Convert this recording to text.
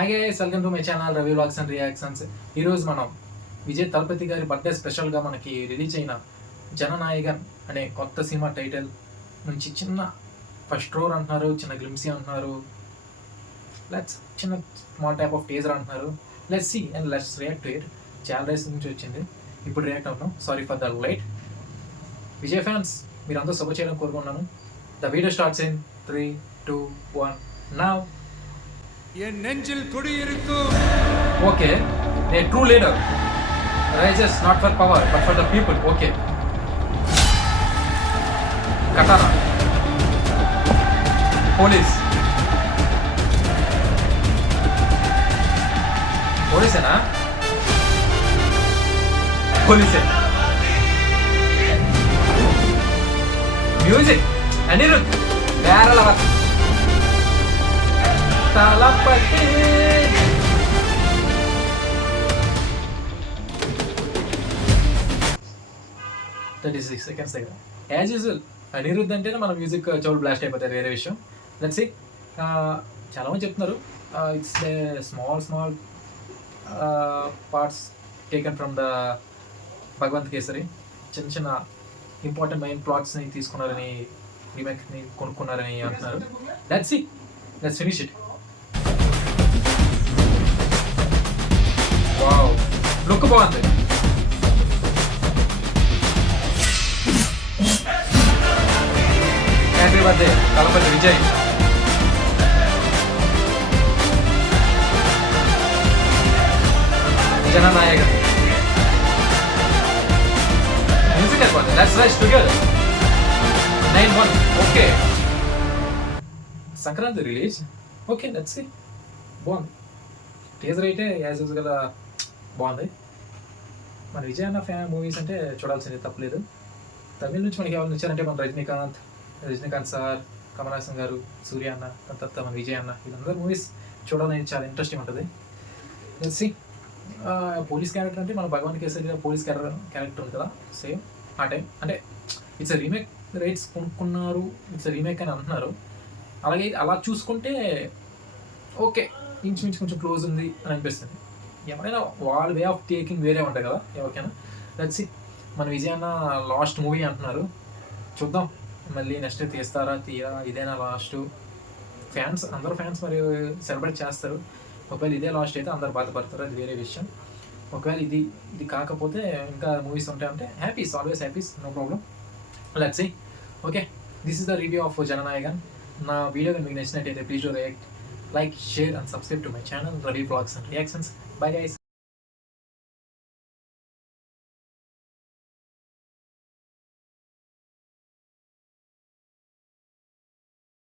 Hi guys, welcome to my channel Ravi vlogs and reactions. ఈరోజు మనం విజయ్ తలపతి గారి బర్త్డే స్పెషల్గా మనకి రిలీజ్ అయిన జననాయకన్ అనే కొత్త సినిమా టైటిల్ నుంచి చిన్న ఫస్ట్ రోర్ అంటున్నారు, చిన్న గ్లిమ్సీ అంటున్నారు, చిన్న స్మాల్ టైప్ ఆఫ్ టేజర్ అంటున్నారు. Let's see and let's react to it. చాలా డేస్ నుంచి వచ్చింది, ఇప్పుడు రియాక్ట్ అవుతాం. Sorry for the light. Vijay fans, మీరు అందరూ సపోర్ట్ చేయడం కోరుకున్నాను. The video starts in 3, 2, 1 now. என் நெஞ்சில் குடியிருக்கும். Okay, a true leader rises not for power but for the people. Okay. Katana. Police. Police na? Police. Music. Anirudh. Vera level. Thalapathy 36 seconds దగ్గర as usual Anirudh అంటేనే మన music చెవులు blast అయిపోతాయి, వేరే విషయం. Let's see. చాలామంది చెప్తున్నారు it's a small parts taken from the Bhagavanth Kesari. చిన్న చిన్న ఇంపార్టెంట్ మెయిన్ ప్లాట్స్ని తీసుకున్నారని, రీమేక్ని కొనుక్కున్నారని అంటున్నారు. Let's see, let's finish it. Wow, look బాగుంది. Happy birthday Thalapathy Vijay. Jananayagan music అయిపోతుంది. Let's rise together. 9/1. Okay, Sankranti release. Okay, let's see. బాగుంది. టీజర్ అయితే యాజ్ యూజువల్ బాగుంది. మన విజయ్ అన్న ఫ్యాన్ మూవీస్ అంటే చూడాల్సింది, తప్పలేదు. తమిళ నుంచి మనకి ఎవరు వచ్చారంటే మన రజనీకాంత్ సార్, కమల్ హాసన్ గారు, సూర్య అన్న, తర్వాత మన విజయ్ అన్న, వీళ్ళందరూ మూవీస్ చూడాలని చాలా ఇంట్రెస్టింగ్ ఉంటుంది. తెలిసి పోలీస్ క్యారెక్టర్ అంటే మన భగవాన్ కేసరి పోలీస్ క్యారెక్టర్ ఉంది కదా, సేమ్ ఆ టైం. అంటే ఇట్స్ రీమేక్, రైట్స్ కొనుక్కున్నారు, ఇట్స్ రీమేక్ అని అంటున్నారు. అలాగే అలా చూసుకుంటే ఓకే, ఇంచుమించు కొంచెం క్లోజ్ ఉంది అని అనిపిస్తుంది. ఎవరైనా వాళ్ళ వే ఆఫ్ టేకింగ్ వేరే ఉంటాయి కదా ఎవరికైనా. లెట్స్ మన విజయ్ అన్న లాస్ట్ మూవీ అంటున్నారు, చూద్దాం మళ్ళీ నెక్స్ట్ తీస్తారా తీరా, ఇదేనా లాస్ట్. అందరూ ఫ్యాన్స్ మరి సెలబ్రేట్ చేస్తారు. ఒకవేళ ఇదే లాస్ట్ అయితే అందరు బాధపడతారు, అది వేరే విషయం. ఒకవేళ ఇది కాకపోతే ఇంకా మూవీస్ ఉంటాయంటే happies, always happies, no problem. Let's see. Okay, this is the review of Jananayagan. నా వీడియో మీకు నచ్చినట్టయితే please do react, like, share and subscribe to my channel Ravi Vlogs and Reactions. Bye guys.